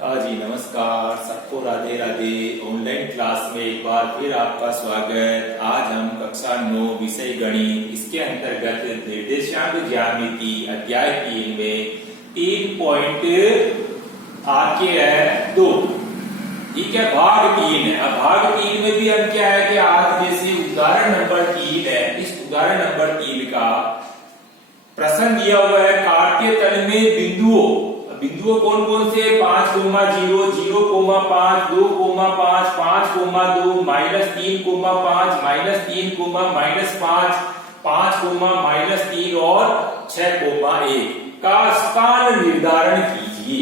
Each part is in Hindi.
हाँ जी, नमस्कार सबको, राधे राधे। ऑनलाइन क्लास में एक बार फिर आपका स्वागत। आज हम कक्षा 9 विषय गणित, इसके अंतर्गत निर्देशांक ज्यामिति अध्याय 3 में 3 पॉइंट आपके है 2, ठीक है, भाग 3 है। अब भाग 3 में भी हम क्या है कि आज जैसे उदाहरण नंबर 3 है, इस उदाहरण नंबर 3 का प्रश्न दिया हुआ है काट्य तल में बिंदुओं कौन कौन से 5, 0, 0, 5, 2, 5, 5, 2, -3, -5, -3, -5, 5, -3 और 6, 1 का स्थान निर्धारण कीजिए।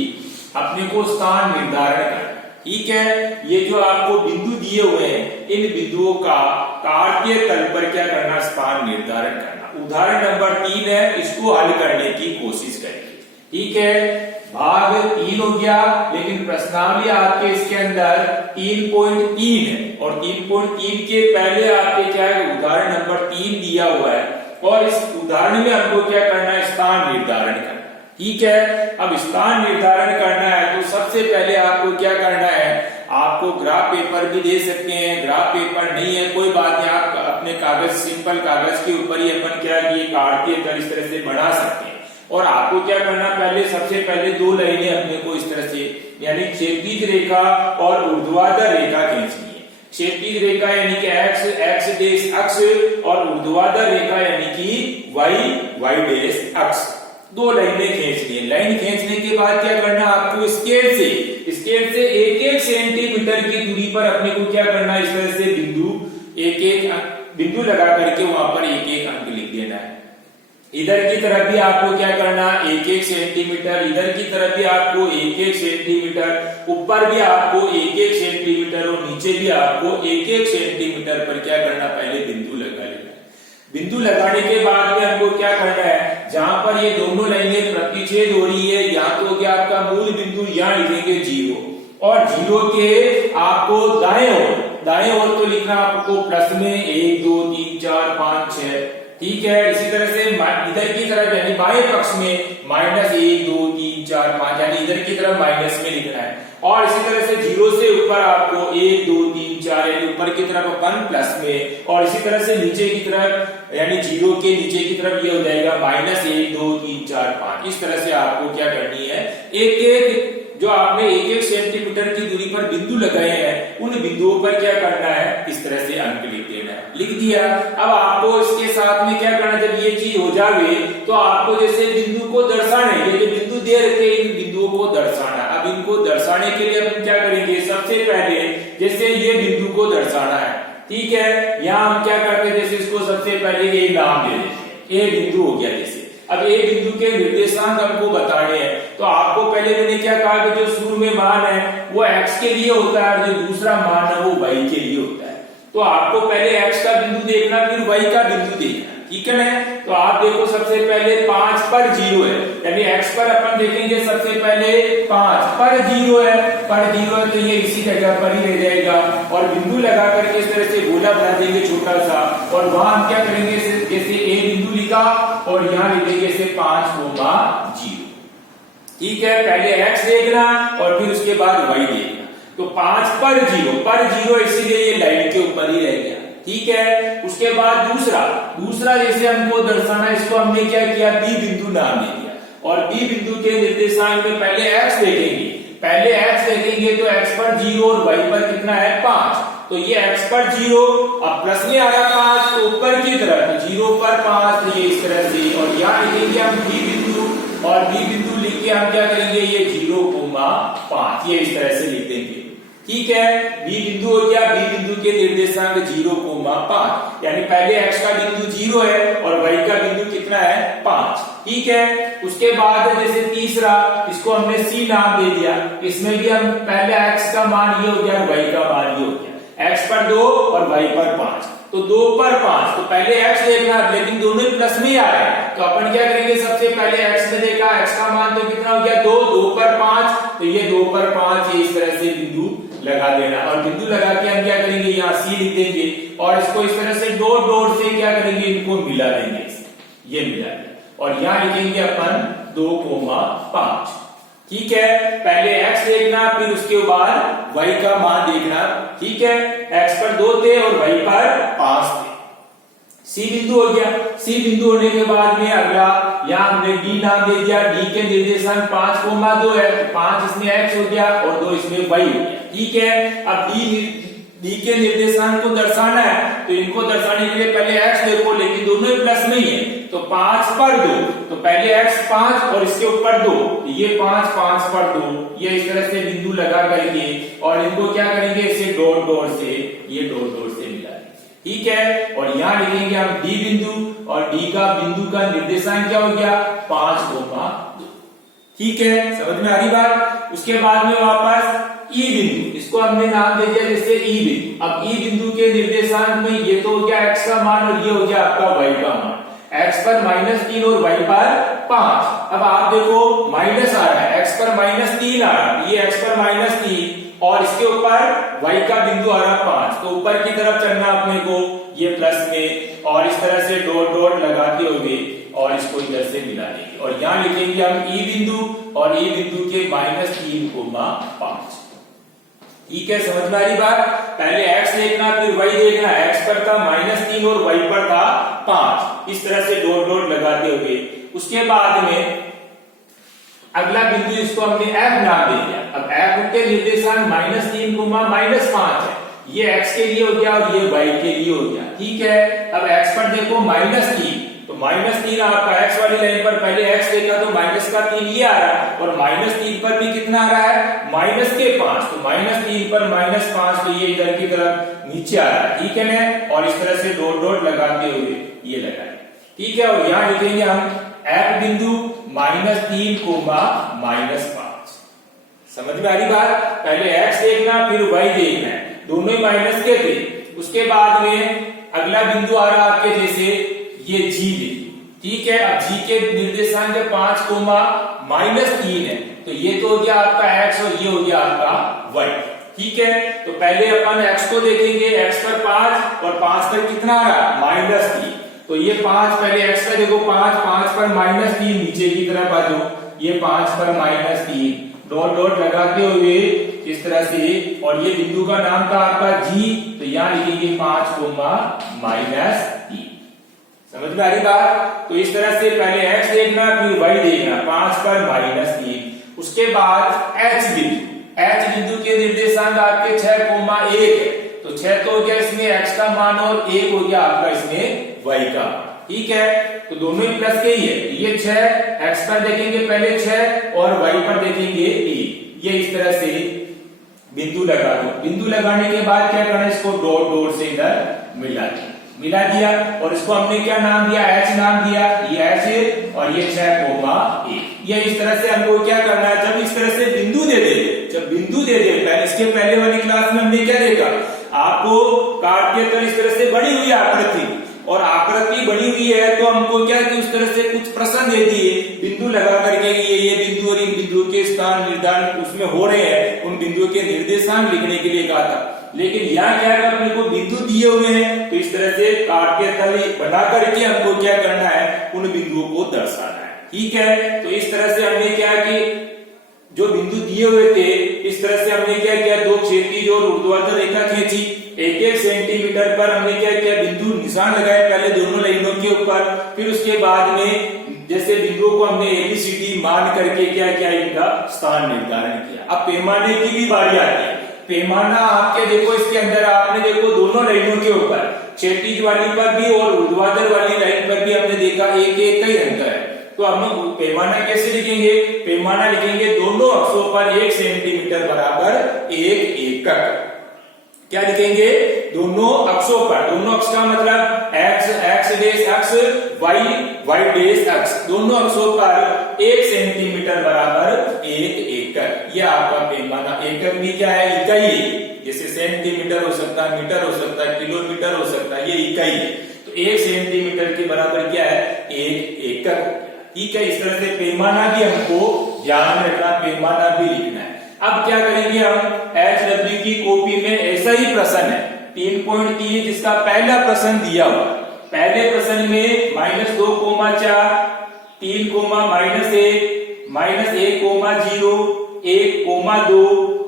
अपने को स्थान निर्धारण करना, ठीक है। ये जो आपको बिंदु दिए हुए हैं, इन बिंदुओं का कार्तीय तल पर क्या करना, स्थान निर्धारण करना। उदाहरण नंबर 3 है, इसको हल करने की कोशिश करेंगे, ठीक है। भाग 3 हो गया, लेकिन प्रश्नावली आपके इसके अंदर 3.3 है और 3.3 के पहले आपके क्या है, उदाहरण नंबर 3 दिया हुआ है और इस उदाहरण में हमको क्या करना है, स्थान निर्धारण करना, ठीक है। अब स्थान निर्धारण करना है तो सबसे पहले आपको क्या करना है, आपको ग्राफ पेपर भी दे सकते हैं, ग्राफ पेपर नहीं है कोई बात नहीं, आप अपने कागज, सिंपल कागज के ऊपर ही अपन क्या कार्तीय तल इस तरह से बना सकते हैं। और आपको क्या करना, सबसे पहले 2 लाइनें अपने को इस तरह से, यानी क्षैतिज रेखा और ऊर्ध्वाधर रेखा खींचनी है। क्षैतिज रेखा यानी कि एक्स डेश अक्ष और ऊर्ध्वाधर रेखा यानी कि वाई डेश अक्ष, 2 लाइनें खींचनी है। लाइन खींचने के बाद क्या करना, आपको स्केल से 1-1 सेंटीमीटर की दूरी पर अपने को क्या करना, इस तरह से बिंदु लगा करके वहां पर 1-1 अंक लिख देना है। इधर की तरफ भी आपको क्या करना, 1-1 सेंटीमीटर, इधर की तरफ भी आपको 1-1 सेंटीमीटर, ऊपर भी आपको 1-1 सेंटीमीटर और नीचे भी आपको 1-1 सेंटीमीटर पर क्या करना, पहले बिंदु लगा लेना है। बिंदु लगाने के बाद में हमको क्या करना है, जहां पर ये दोनों लाइनें प्रतिच्छेद हो रही है, यहाँ तो क्या आपका मूल बिंदु यहाँ लिखेंगे 0 और 0 के आपको दाएं ओर तो लिखना आपको प्लस में 1, 2, 3, 4, 5, 6, ठीक है। इसी तरह से इधर की तरफ यानी बाएं पक्ष में -1, 2, 3, 4, 5 यानी इधर की तरफ माइनस में लिखना है। और इसी तरह से 0 से ऊपर आपको 1, 2, 3, 4 यानी ऊपर की तरफ अपन प्लस में, और इसी तरह से नीचे की तरफ यानी 0 के नीचे की तरफ ये हो जाएगा -1, 2, 3, 4, 5। इस तरह से आपको क्या करनी है, एक जो आपने 1-1 सेंटीमीटर की दूरी पर बिंदु लगाए हैं, उन बिंदुओं पर क्या करना है, इस तरह से अंक लिख देना है। लिख दिया। अब आपको इसके साथ में क्या करना, जब ये चीज हो जावे तो आपको जैसे बिंदु को दर्शाना है, ये जो बिंदु दे रखे इन बिंदुओं को दर्शाना। अब इनको दर्शाने के लिए हम क्या करेंगे, सबसे पहले जैसे ये बिंदु को दर्शाना है, ठीक है। यहाँ हम क्या करते हैं, जैसे इसको सबसे पहले ये नाम दे देते हैं, ए बिंदु हो गया जैसे। अब ए बिंदु के निर्देशांक हमको बताने हैं, तो आपको पहले मैंने क्या कहा कि जो शुरू में मान है वो x के लिए होता है और जो दूसरा मान है वो y के लिए होता है। तो आपको पहले x का बिंदु देखना, फिर y का बिंदु देखना, ठीक है ना। तो आप देखो सबसे पहले 5 पर 0 है, यानी x पर अपन देखेंगे सबसे पहले 5 पर 0 है, तो ये इसी जगह पर ही रह जाएगा। और बिंदु लगा करके इस तरह से गोला बना देंगे छोटा सा, और वहां हम क्या करेंगे, जैसे ए बिंदु लिखा और यहाँ लिखेंगे इसे 5, 0, ठीक है। पहले x देखना और फिर उसके बाद y देखना। तो 5 पर 0 इसीलिए ये लाइन के ऊपर ही रह गया, ठीक है। उसके बाद दूसरा जैसे हमको दर्शाना, इसको हमने क्या किया, B बिंदु नाम दे दिया। और B बिंदु के निर्देशांक में पहले x देखेंगे, तो x पर 0 और y पर कितना है 5, तो ये x पर 0, अब प्लस में आ रहा 5 तो ऊपर की तरफ 0 पर 5, तो ये इस तरह से। और यहाँ लिखेंगे हम B बिंदु, और B बिंदु लिख के हम क्या करेंगे, ये 0,5 ये इस तरह से लिख देंगे, ठीक है। B बिंदु हो गया, B बिंदु के निर्देशांक 0,5, यानी पहले x का बिंदु 0 है और y का बिंदु कितना है 5, ठीक है। उसके बाद जैसे तीसरा, इसको हमने C नाम दे दिया, इसमें भी हम पहले x का मान ये हो गया, y का मान ये हो गया, x पर 2 और y पर 5, तो 2 पर 5, तो पहले x देखना, लेकिन दोनों ही प्लस में ही आ रहे हैं, तो अपन क्या करेंगे, सबसे पहले x में देखा, x का मान तो कितना हो गया 2 पर 5, तो ये 2 पर 5 ये इस तरह से बिंदु लगा देना। और बिंदु लगा के हम क्या करेंगे, यहाँ C लिख देंगे और इसको इस तरह से डॉट से क्या करेंगे, इनको मिला देंगे, ये मिला देंगे। और यहाँ लिखेंगे अपन 2,5, ठीक है। पहले x देखना, फिर उसके बाद y का मान देखना। ठीक है, x पर 2 थे और y पर 5 थे। C बिंदु हो गया। C बिंदु होने के बाद में अगला यहाँ हमने D नाम दे दिया। D के निर्देशांक 5,2 है, तो 5 इसमें x हो गया और 2 इसमें y हो गया। ठीक है, अब D के निर्देशांक को दर्शाना है, तो इनको दर्शाने के लिए पहले x देखो, लेकिन दोनों ही प्लस में ही है, तो 5 पर 2, तो पहले x 5 और इसके ऊपर 2, ये 5 5 पर 2, ये इस तरह से बिंदु लगा करके और इनको क्या करेंगे, इसे डॉट डॉट से, ये डॉट डॉट से मिला। ठीक है, और यहाँ लिखेंगे हम D बिंदु, और D का बिंदु का निर्देशांक क्या हो गया, 5,2। ठीक है, समझ में आ रही बात। उसके बाद में वापस E बिंदु, इसको हमने नाम दे दिया जैसे E बिंदु। अब E बिंदु के निर्देशांक में ये तो हो गया x का मान और ये हो गया आपका y का मान। x पर -3 और y पर 5। अब आप देखो माइनस आ रहा है, x पर -3 आ रहा है, ये x पर -3 और इसके ऊपर y का बिंदु आ रहा है 5, तो ऊपर की तरफ चढ़ना अपने को, ये प्लस में, और इस तरह से डॉट डॉट लगाते होंगे और इसको इधर से मिला देंगे, और यहाँ लिखेंगे हम E बिंदु, और E बिंदु के -3,5। ठीक है, समझ में आ रही बात। पहले x देखना, फिर y देखना। x पर था -3 और y पर था 5, इस तरह से डॉट डॉट लगाते हुए। उसके बाद में अगला बिंदु, इसको हमने f नाम दे दिया। अब f के निर्देशांक -3, -5 है, ये x के लिए हो गया और ये y के लिए हो गया। ठीक है, अब x पर देखो -3, तो -3 आपका x वाली लाइन पर पहले x देखा तो -3 ये आ रहा है, और -3 पर भी कितना आ रहा है, -5, तो -3 पर -5, तो ये इधर की तरफ नीचे आ रहा है। ठीक है ना, और इस तरह से डॉट डॉट लगाते हुए ये लगाए। ठीक है, और यहाँ लिखेंगे हम f बिंदु -3, -5। समझ में आ रही बात। पहले x देखना, फिर y देखना है, दोनों ही माइनस के थे। उसके बाद में अगला बिंदु आ रहा है आपके जैसे ये G बिंदु। ठीक है, अब G के निर्देशांक 5, -3 है, तो ये तो हो गया आपका x और ये हो गया आपका y। ठीक है, तो पहले अपन x को देखेंगे, x पर 5 और 5 पर कितना आ रहा है, -3, तो ये 5 पहले x का देखो, 5 पर -3 नीचे की तरफ आ जाओ, ये 5 पर -3 डॉट डॉट लगाते हुए इस तरह से, और ये बिंदु का नाम था आपका G, तो यहां लिखेंगे 5, -3। समझ में आ रही बात। तो इस तरह से पहले x देखना, फिर y देखना, 5 पर -3। उसके बाद h बिंदु के निर्देशांक आपके 6,1 है, तो 6 तो हो गया इसमें x का मान और 1 हो गया आपका इसमें y का। ठीक है, तो दोनों ही प्लस के ही है, ये 6 x पर देखेंगे पहले 6 और y पर देखेंगे 1, ये इस तरह से बिंदु लगा दो। बिंदु लगाने के बाद क्या करना, इसको डॉट डॉट से इधर मिला दिया, और इसको हमने क्या नाम दिया, h नाम दिया, ये h और ये 6,1। ये इस तरह से हमको क्या करना है, जब इस तरह से बिंदु दे दे, पहले इसके पहले वाली क्लास में हमने क्या देखा, आपको काट के तल इस तरह से बनी हुई आकृति, और आकृति बनी हुई है तो हमको क्या कि उस तरह से कुछ प्रश्न दे दिए, बिंदु लगा करके ये बिंदु और इन बिंदुओं के स्थान निर्धारण उसमें हो रहे हैं, उन बिंदुओं के निर्देशांक लिखने के लिए कहा था। लेकिन यहाँ क्या है, अपने को बिंदु दिए हुए हैं, तो इस तरह से काट के तल बना करके हमको क्या करना है, उन बिंदुओं को दर्शाना है। ठीक है, तो इस तरह से हमने क्या कि जो बिंदु दिए हुए थे, इस तरह से हमने क्या किया, दो क्षैतिज और ऊर्ध्वाधर रेखा खींची, 1-1 सेंटीमीटर पर हमने क्या किया, बिंदु निशान लगाए पहले दोनों लाइनों के ऊपर, फिर उसके बाद में जैसे बिंदुओं को हमने ABCD मान करके क्या किया, इनका स्थान निर्धारण किया। अब पैमाने की भी बारी आती है। पैमाना आपके देखो, इसके अंदर आपने देखो दोनों लाइनों के ऊपर, क्षैतिज वाली पर भी और ऊर्ध्वाधर वाली लाइन पर भी हमने देखा 1-1 का ही अंतर है। तो हम पैमाना कैसे लिखेंगे, पैमाना लिखेंगे दोनों अक्षों पर 1 सेंटीमीटर बराबर 1 एकक। क्या लिखेंगे, दोनों अक्षों पर, दोनों अक्ष का मतलब x डेश अक्ष, y डेश अक्ष, दोनों अक्षों पर 1 सेंटीमीटर बराबर 1 एकक। ये आपका पैमाना। एकक भी क्या है, इकाई, जैसे सेंटीमीटर हो सकता है, मीटर हो सकता है, किलोमीटर हो सकता है, ये इकाई है। तो 1 सेंटीमीटर के बराबर क्या है, 1 एकक। ठीक है, इस तरह से पैमाना भी हमको ध्यान रखना, पैमाना भी लिखना है। अब क्या करेंगे हम, HW की कॉपी में ऐसा ही प्रश्न है 3.3, जिसका पहला प्रश्न दिया हुआ। पहले प्रश्न में -2,4, 3, -1, -1,0, 1,2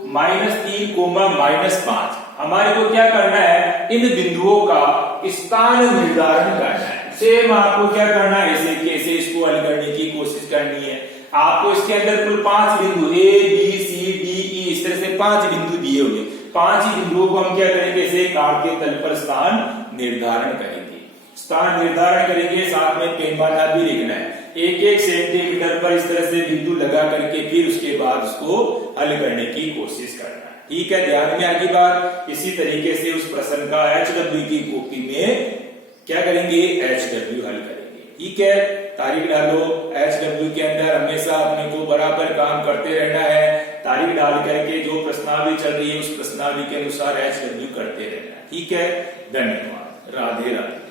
-3, हमारे को क्या करना है, इन बिंदुओं का स्थान निर्धारण करना है। सेम आपको क्या करना है, ऐसे कैसे इसको हल करने की कोशिश करनी है। आपको इसके अंदर कुल 5 बिंदु A B C D E इस तरह से 5 बिंदु दिए हुए, 5 ही बिंदुओं को हम क्या करेंगे, ऐसे कार्ड के तल पर स्थान निर्धारण करेंगे। स्थान निर्धारण करेंगे, साथ में पैमाना भी लिखना है, 1-1 सेंटीमीटर पर इस तरह से बिंदु लगा करके फिर उसके बाद उसको हल करने की कोशिश करना है। ठीक है, ध्यान में आगे बात। इसी तरीके से उस प्रश्न का HW की कॉपी में क्या करेंगे, HW हल करेंगे। ठीक है, तारीख डालो, HW के अंदर हमेशा अपने को बराबर काम करते रहना है। तारीख डाल करके जो प्रश्नावली चल रही है उस प्रश्नावली के अनुसार HW करते रहना है। ठीक है, धन्यवाद, राधे राधे।